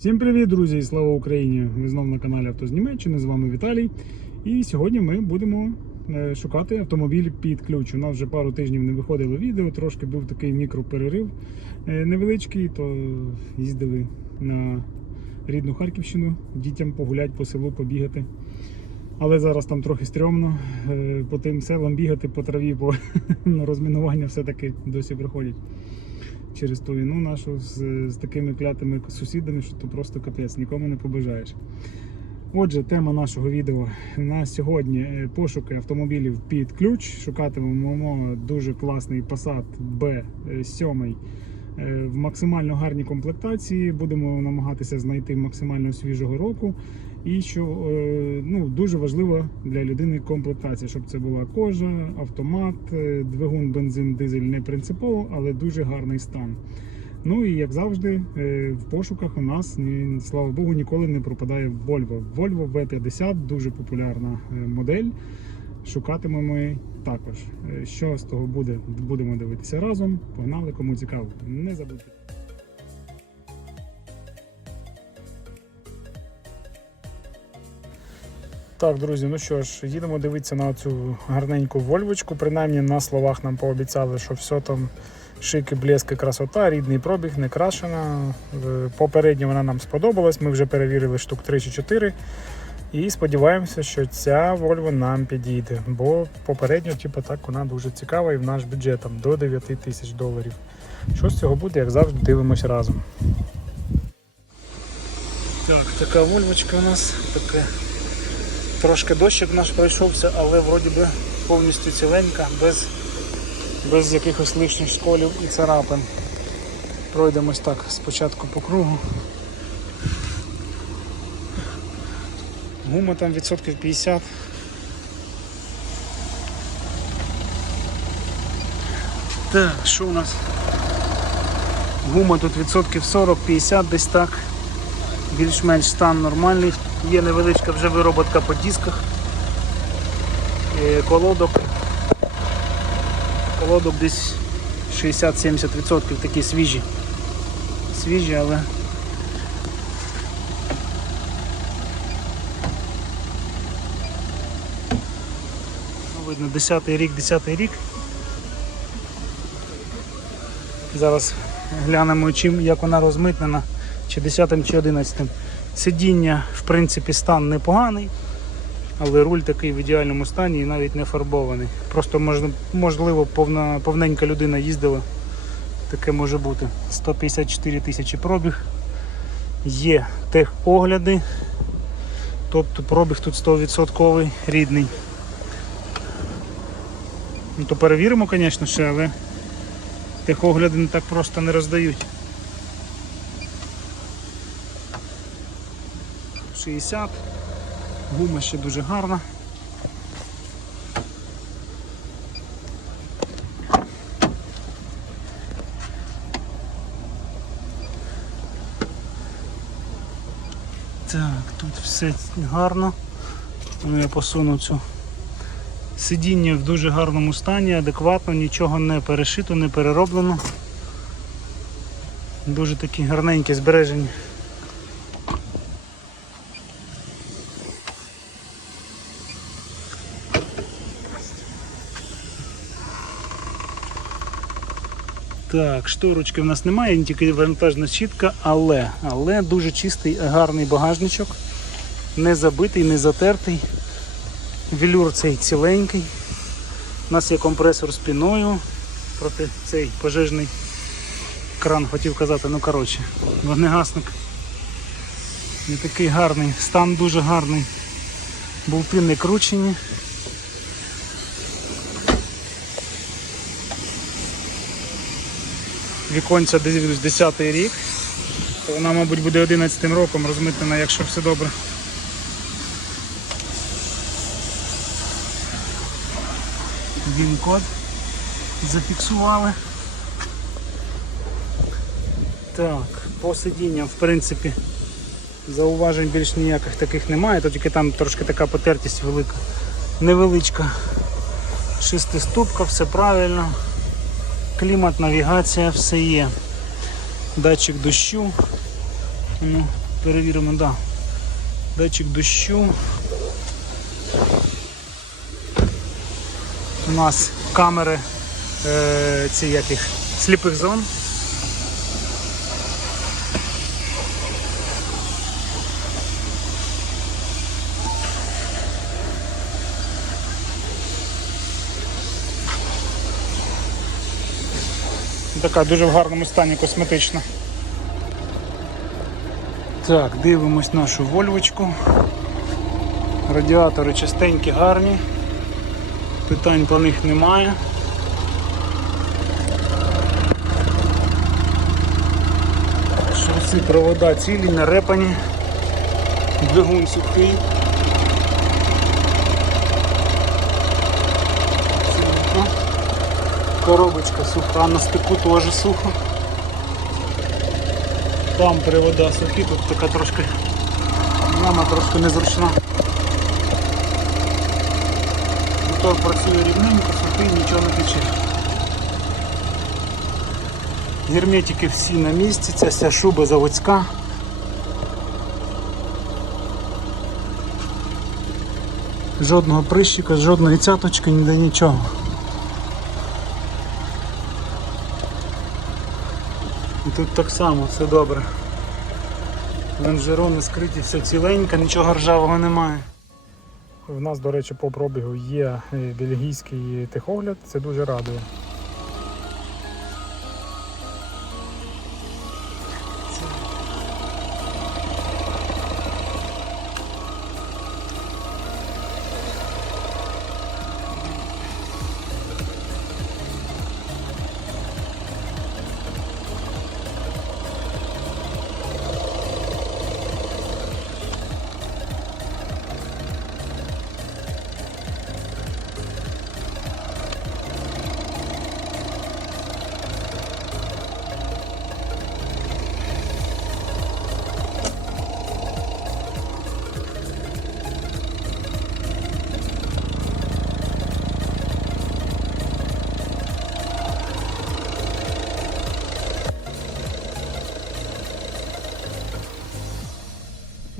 Всім привіт, друзі, і слава Україні! Ви знову на каналі Авто з Німеччини. З вами Віталій. І сьогодні ми будемо е, шукати автомобіль під ключ. У нас вже пару тижнів не виходило відео, трошки був такий мікроперерив е, невеличкий, то їздили на рідну Харківщину дітям погулять по селу, побігати. Але зараз там трохи стрьомно. е, По тим селам бігати по траві, бо на розмінування все-таки досі приходять через ту війну нашу з, з такими клятими сусідами, що то просто капець, нікому не побажаєш. Отже, тема нашого відео на сьогодні е, пошуки автомобілів під ключ. Шукатимемо дуже класний Passat B7 е, в максимально гарній комплектації. Будемо намагатися знайти максимально свіжого року. І що е, ну, дуже важливо для людини комплектація, щоб це була кожа, автомат, е, двигун, бензин, дизель не принципово, але дуже гарний стан. Ну і як завжди, е, в пошуках у нас, слава Богу, ніколи не пропадає Volvo. Volvo V50 дуже популярна модель. Шукатимемо також. Що з того буде, будемо дивитися разом. Погнали, кому цікаво. Не забудьте. Так, друзі, ну що ж, їдемо дивитися на цю гарненьку вольвочку. Принаймні на словах нам пообіцяли, що все там шики, блески, красота, рідний пробіг, не крашена. Попередньо вона нам сподобалась. Ми вже перевірили штук 3 чи 4. І сподіваємося, що ця Volvo нам підійде. Бо попередньо, типу, так вона дуже цікава і в наш бюджет там, до 9 тисяч доларів. Що з цього буде, як завжди, дивимося разом. Так, така вольвочка у нас, таке Трошки дощик наш пройшовся, але вроді би повністю ціленька, без, без якихось лишніх сколів і царапин. Пройдемось так спочатку по кругу. Гума там відсотків 50. Так, що у нас? Гума тут відсотків 40-50 десь так більш-менш стан нормальний. Є невеличка вже вироботка по дисках. Е, Колодок. Колодок десь 60-70% такі свіжі. Свіжі, але Ну, видно 10 рік, 10 рік. Зараз глянемо, чим, як вона розмитнена, чи 10 чи 11. Сидіння, в принципі, стан непоганий, але руль такий в ідеальному стані і навіть не фарбований. Просто можливо повна, повненька людина їздила. Таке може бути. 154 тисячі пробіг. Є техогляди. Тобто пробіг тут 100% рідний. Ну, то перевіримо, звісно, ще, але техогляди не так просто не роздають. 60. Гума ще дуже гарна. Так, тут все гарно. Ну, я посуну цю. Сидіння в дуже гарному стані, адекватно, нічого не перешито, не перероблено. Дуже такі гарненькі збережені. Так, шторочки в нас немає, тільки вантажна щітка, але, але дуже чистий, гарний багажничок. Не забитий, не затертий. Велюр цей ціленький. У нас є компресор з піною проти цей пожежний кран, хотів казати, ну коротше, вогнегасник. Не такий гарний, стан дуже гарний. Болти не кручені. Віконця дивлюсь 10 рік. То вона, мабуть, буде 11 роком розмитнена, якщо все добре. Він код зафіксували. Так, по сидінням, в принципі, зауважень більш ніяких таких немає, то тільки там трошки така потертість велика, невеличка. Шестиступка, все правильно. Клімат, навігація, все є. Датчик дощу. Ну, перевіримо, да. Датчик дощу. У нас камери е, ці яких сліпих зон. Така дуже в гарному стані косметична. Так, дивимось нашу вольвочку. Радіатори чистенькі, гарні. Питань по них немає. Шруси провода цілі, нарепані. Двигун сухий. Сухо. Коробочка суха, на стику теж сухо. Там привода сухі, тут така трошки яма трошки незручна. Мотор працює рівненько, сухий, нічого не тече. Герметики всі на місці, ця вся шуба заводська. Жодного прищика, жодної цяточки, ніде нічого. Тут так само, все добре. Лонжерони скриті, все ціленько, нічого ржавого немає. У нас, до речі, по пробігу є е, бельгійський техогляд, це дуже радує.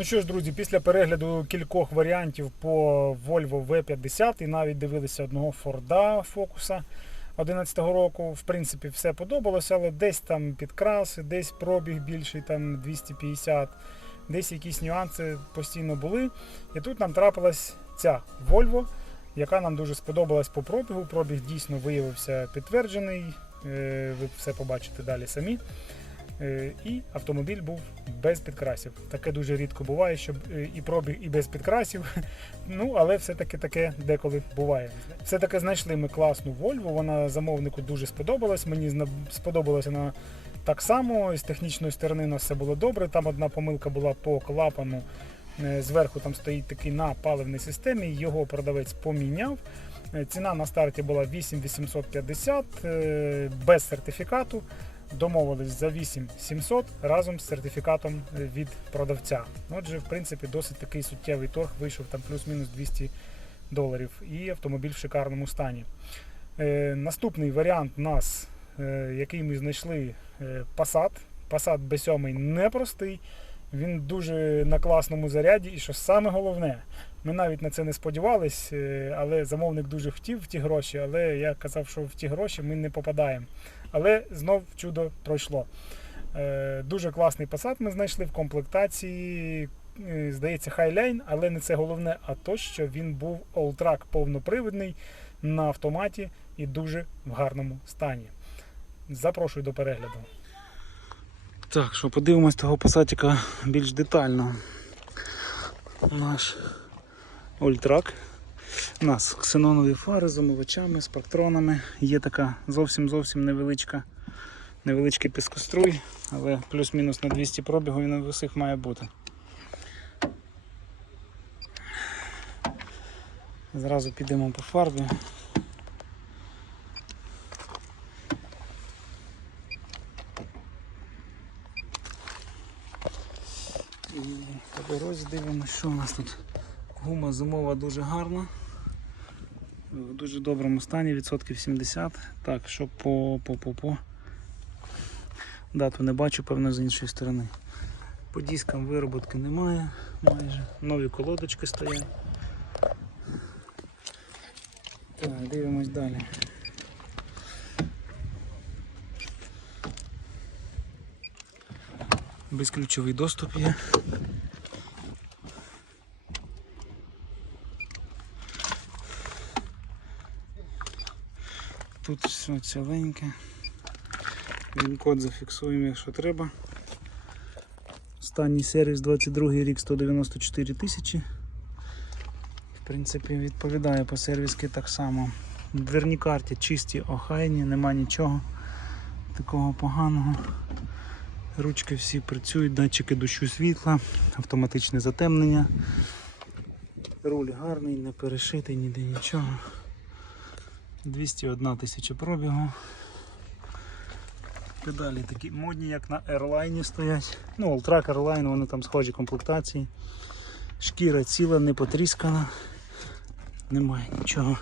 Ну що ж, друзі, після перегляду кількох варіантів по Volvo V50 і навіть дивилися одного Форда Фокуса 2011 року. В принципі, все подобалося, але десь там підкраси, десь пробіг більший, там 250, десь якісь нюанси постійно були. І тут нам трапилась ця Volvo, яка нам дуже сподобалась по пробігу. Пробіг дійсно виявився підтверджений. Е, Ви все побачите далі самі. Е, І автомобіль був без підкрасів. Таке дуже рідко буває, щоб е, і пробіг, і без підкрасів. Ну, але все-таки таке деколи буває. Все-таки знайшли ми класну Volvo, вона замовнику дуже сподобалась. Мені сподобалася вона так само. З технічної сторони у нас все було добре. Там одна помилка була по клапану. Е, Зверху там стоїть такий на паливній системі, його продавець поміняв. Ціна на старті була 8850 е, без сертифікату. Домовились за 8700 разом з сертифікатом від продавця. Отже, в принципі, досить такий суттєвий торг вийшов там плюс-мінус 200 доларів. І автомобіль в шикарному стані. Е, наступний варіант у нас, е, який ми знайшли, е, Passat. Passat B7 непростий. Він дуже на класному заряді, і що саме головне, ми навіть на це не сподівались, е, але замовник дуже хотів в ті гроші, але я казав, що в ті гроші ми не попадаємо. Але знов чудо пройшло. Е, Дуже класний Passat ми знайшли в комплектації. е, Здається, Highline, але не це головне, а то, що він був Alltrack повнопривідний на автоматі і дуже в гарному стані. Запрошую до перегляду. Так, що подивимось того пасатика більш детально. Наш Ольтрак. У нас ксенонові фари з омивачами, з парктронами. Є така зовсім зовсім невеличка, невеличкий піскоструй, але плюс-мінус на 200 пробігу він у всіх має бути. Зразу підемо по фарбі. І по дорозі дивимося, що у нас тут. Гума зимова дуже гарна. В дуже доброму стані, відсотків 70. Так, що по, по, по, по. Дату не бачу, певно, з іншої сторони. По дискам вироботки немає майже. Нові колодочки стоять. Так, дивимось далі. Безключовий доступ є. Тут все ціленьке. Він код зафіксуємо, якщо треба. Останній сервіс 22 рік 194 тисячі. В принципі, відповідає по сервіски так само. В дверній карті чисті, охайні, нема нічого такого поганого. Ручки всі працюють, датчики дощу світла, автоматичне затемнення. Руль гарний, не перешитий, ніде нічого. 201 тисяча пробігу. Педалі такі модні, як на Airline стоять. Ну, Alltrack Airline, вони там схожі комплектації. Шкіра ціла, не потріскана. Немає нічого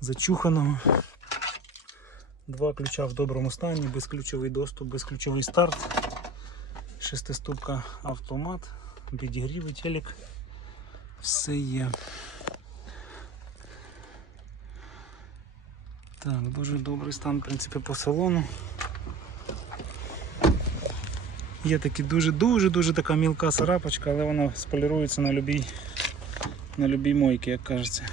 зачуханого. Два ключа в доброму стані, безключовий доступ, безключовий старт. Шестиступка автомат, підігріви, телек. Все є. Так, дуже добрий стан, в принципі, по салону. Є такі дуже-дуже-дуже така мілка царапочка, але вона сполірується на любій, на любій мойці, як кажеться.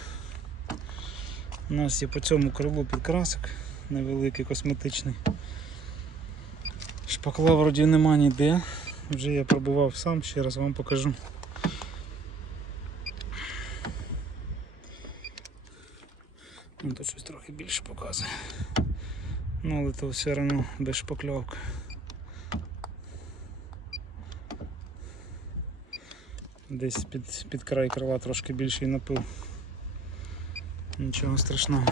У нас є по цьому крилу підкрасок невеликий косметичний. Шпакла вроді нема ніде. Вже я пробував сам, ще раз вам покажу. Ну, Тут щось трохи більше показує. Ну, але то все одно без шпакльовки. Десь під, під край крила трошки більший напил. Нічого страшного.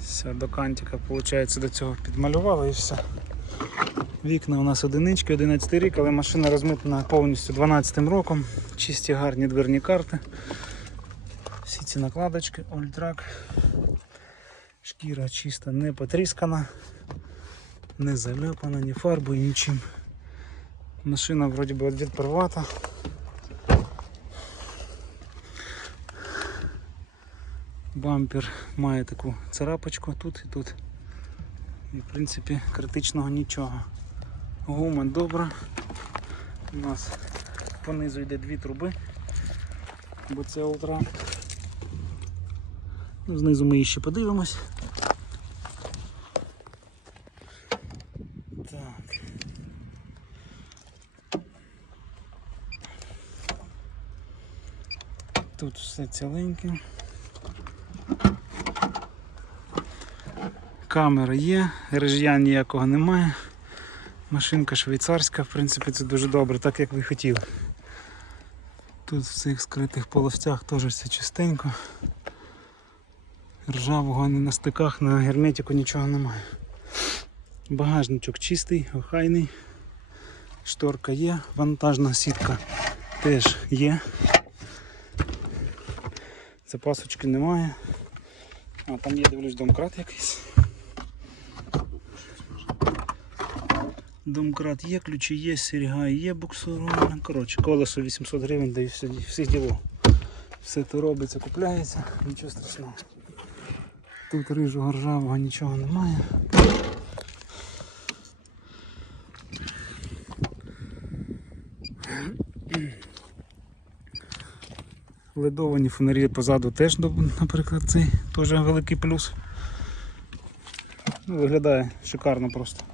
Все, до кантика, виходить, до цього підмалювали і все. Вікна у нас одинички, 11 рік, але машина розмитнена повністю 12 роком. Чисті гарні дверні карти. Ці накладочки, ольтрак. Шкіра чиста, не потріскана, не заляпана ні фарбою, нічим. Машина вроді би відпервата. Бампер має таку царапочку тут і тут. І в принципі критичного нічого. Гума добра. У нас понизу йде дві труби, бо це утра. Ну, знизу ми її ще подивимось. Так. Тут все ціленьке. Камера є, режія ніякого немає. Машинка швейцарська, в принципі, це дуже добре, так як ви хотіли. Тут в цих скритих полостях теж все чистенько. Ржавого ні на стиках, на герметику нічого немає. Багажничок чистий, охайний. Шторка є, вантажна сітка теж є. Запасочки немає. А, там є, дивлюсь, домкрат якийсь. Домкрат є, ключі є, серіга є, буксурована. Коротше, колесо 800 гривень, да і все, все діло. Все то робиться, купляється, нічого страшного. Тут рижого ржавого нічого немає. Ледовані фонарі позаду теж, наприклад, цей теж великий плюс. Ну, виглядає шикарно просто.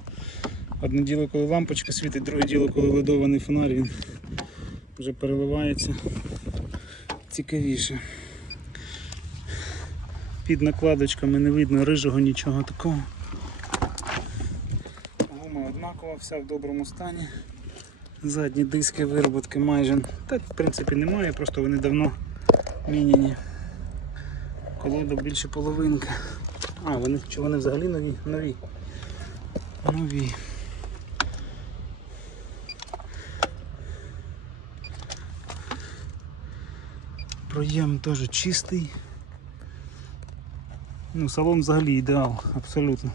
Одне діло, коли лампочка світить, друге діло, коли ледований фонар, він вже переливається цікавіше. Під накладочками не видно рижого нічого такого. Гума однакова, вся в доброму стані. Задні диски вироботки майже так в принципі немає, просто вони давно міняні. Колодок більше половинки. А, вони чи вони взагалі нові? Нові. Нові. Проєм теж чистий. Ну, салон взагалі ідеал, абсолютно.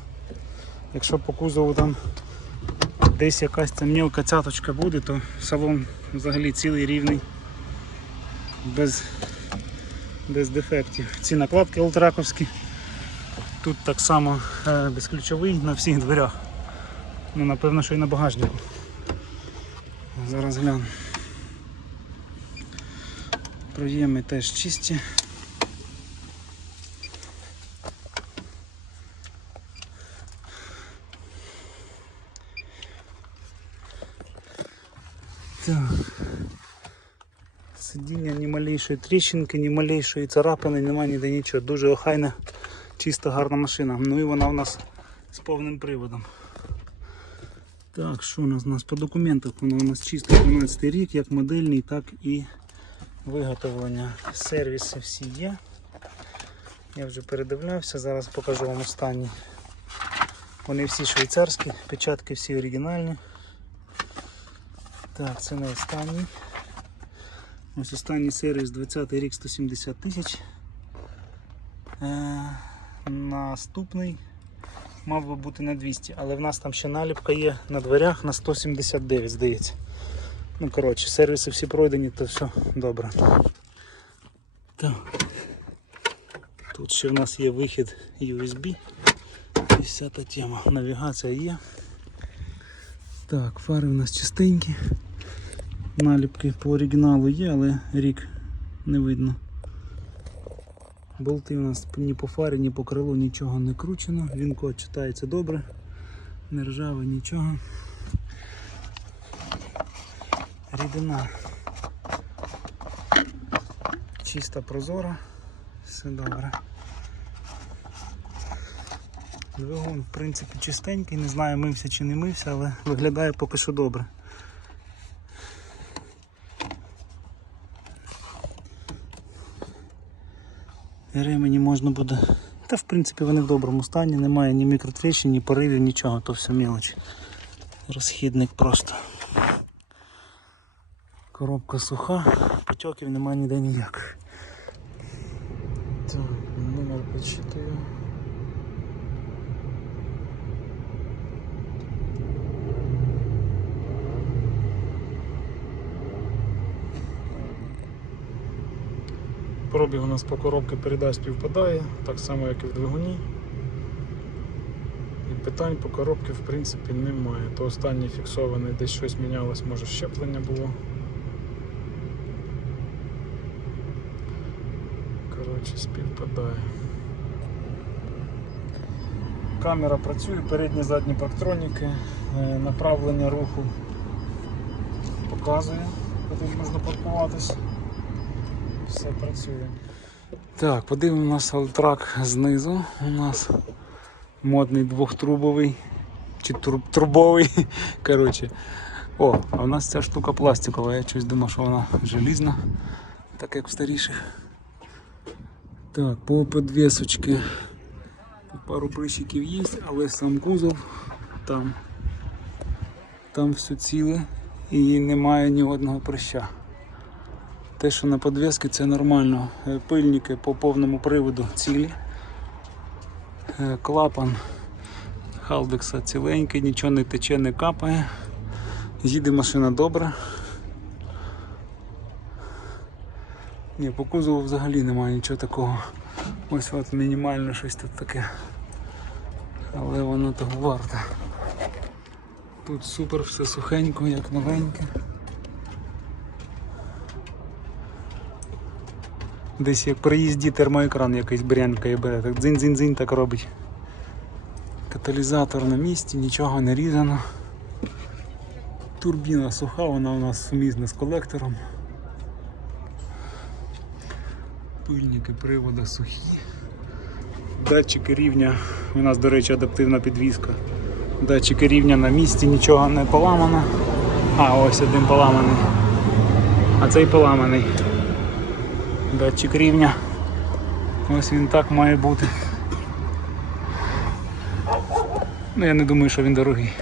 Якщо по кузову там десь якась там мілка цяточка буде, то салон взагалі цілий рівний, без, без дефектів. Ці накладки ультраковські. Тут так само е, безключовий на всіх дверях. Ну, напевно, що і на багажнику. Зараз гляну. Проєми теж чисті. Так. Сидіння ні малейшої тріщинки, ні малейшої царапини, немає ніде нічого. Дуже охайна, чиста, гарна машина. Ну і вона у нас з повним приводом. Так, що у нас у нас по документах? Вона у нас чисто 12 рік, як модельний, так і виготовлення. Сервіси всі є. Я вже передивлявся, зараз покажу вам останні. Вони всі швейцарські, печатки всі оригінальні. Так, це не останній. Ось останній сервіс 20 рік 170 тисяч. Е, наступний мав би бути на 200, але в нас там ще наліпка є на дверях на 179, здається. Ну, коротше, сервіси всі пройдені, то все добре. Так. Тут ще в нас є вихід USB. І вся та тема. Навігація є. Так, фари у нас чистенькі. Наліпки по оригіналу є, але рік не видно. Болти у нас ні по фарі, ні по крилу нічого не кручено. Він код читається добре, не ржаве нічого. Рідина чиста прозора, все добре. Двигун в принципі чистенький, не знаю мився чи не мився, але виглядає поки що добре. Ремені можна буде. Та в принципі вони в доброму стані, немає ні мікротрещин, ні поривів, нічого, то все мілоч. Розхідник просто. Коробка суха, потьоків немає ніде ніяк. Так, номер почитаю. Пробіг у нас по коробці передач співпадає, так само як і в двигуні. І питань по коробці в принципі немає. То останній фіксований, десь щось мінялось, може щеплення було. Коротше, співпадає. Камера працює, передні задні парктроніки, е, направлення руху показує, куди можна паркуватись. Все працює. Так, подивимося алтрак знизу. У нас модний двохтрубовий чи тур- трубовий. Коротше. О, а у нас ця штука пластикова, я щось думав, що вона желізна, так як в старіших. Так, по підвісочки пару прищиків є, але сам кузов там, там все ціле і немає ні одного прища. Те, що на подвески це нормально. Е, Пильники по повному приводу цілі. Е, Клапан Халдекса ціленький, нічого не тече, не капає. Їде машина добре. Ні, по кузову взагалі немає нічого такого. Ось от мінімально щось тут таке. Але воно того варте. Тут супер все сухенько, як новеньке. Десь як при їзді термоекран якийсь брянкає бере, так дзинь-дзинь-дзинь так робить. Каталізатор на місці, нічого не різано. Турбіна суха, вона у нас сумісна з колектором. Пильники привода сухі. Датчики рівня, у нас, до речі, адаптивна підвізка. Датчики рівня на місці, нічого не поламано. А, ось один поламаний. А цей поламаний. Датчик рівня. Ось він так має бути. Ну я не думаю, що він дорогий.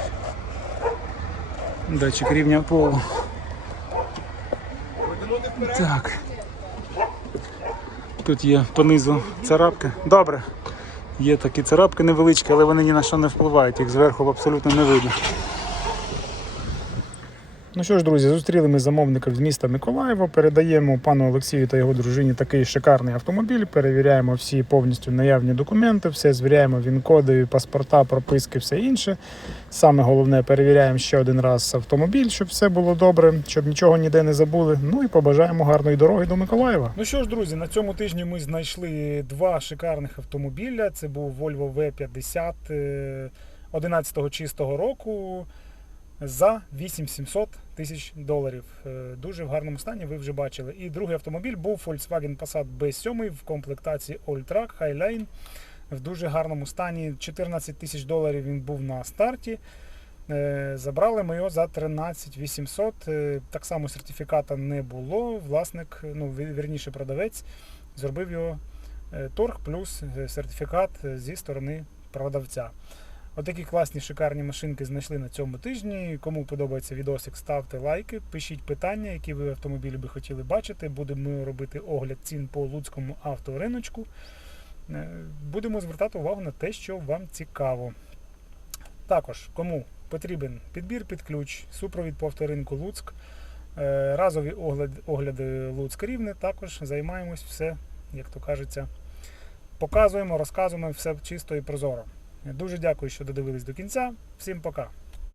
Датчик рівня полу. Так. Тут є понизу царапки. Добре. Є такі царапки невеличкі, але вони ні на що не впливають, їх зверху абсолютно не видно. Ну що ж, друзі, зустріли ми замовника з міста Миколаєва. Передаємо пану Олексію та його дружині такий шикарний автомобіль. Перевіряємо всі повністю наявні документи, все звіряємо він-коди, паспорта, прописки, все інше. Саме головне, перевіряємо ще один раз автомобіль, щоб все було добре, щоб нічого ніде не забули. Ну і побажаємо гарної дороги до Миколаєва. Ну що ж, друзі, на цьому тижні ми знайшли два шикарних автомобіля. Це був Volvo V50 е, 11-го чистого року за 8700 тисяч доларів. Е, Дуже в гарному стані, ви вже бачили. І другий автомобіль був Volkswagen Passat B7 в комплектації Alltrack Highline в дуже гарному стані. 14 тисяч доларів він був на старті. Е, Забрали ми його за 13 800. Е, Так само сертифіката не було. Власник, ну ві- вірніше продавець, зробив його торг плюс сертифікат зі сторони продавця. Отакі класні шикарні машинки знайшли на цьому тижні. Кому подобається відосик, ставте лайки, пишіть питання, які ви автомобілі би хотіли бачити. Будемо робити огляд цін по луцькому авториночку. Е, Будемо звертати увагу на те, що вам цікаво. Також, кому потрібен підбір під ключ, супровід по авторинку Луцьк, е, разові огляд- огляди Луцьк рівне, також займаємось все, як то кажеться, показуємо, розказуємо все чисто і прозоро. Дуже дякую, що додивились до кінця. Всім пока!